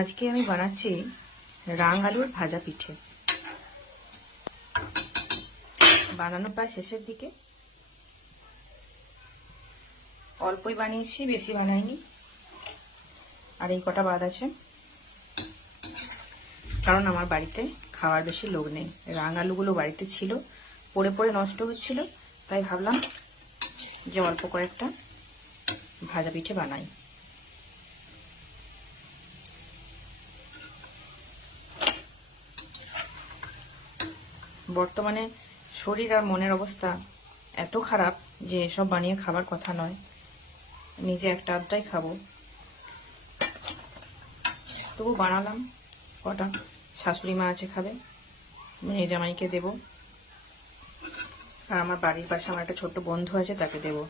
আজকে আমি বানাচ্ছি রাং আলুর ভাজা পিঠে। বানানো প্রায় শেষের দিকে, অল্পই বানিয়েছি, বেশি বানাইনি। আর এই কটা বাদ আছে, কারণ আমার বাড়িতে খাওয়ার বেশি লোক নেই। রাং আলুগুলো বাড়িতে ছিল, পড়ে পড়ে নষ্ট হচ্ছিল, তাই ভাবলাম যে অল্প কয়েকটা ভাজা পিঠে বানাই। বর্তমানে শরীর আর মনের অবস্থা এত খারাপ যে এসব বানিয়ে খাবার কথা নয়। নিজে একটা আধটাই খাবো, তবু বানালাম। কটা শাশুড়ি মা আছে খাবে, মেয়ে জামাইকে দেবো, আর আমার বাড়ির পাশে আমার একটা ছোট্ট বন্ধু আছে, তাকে দেবো।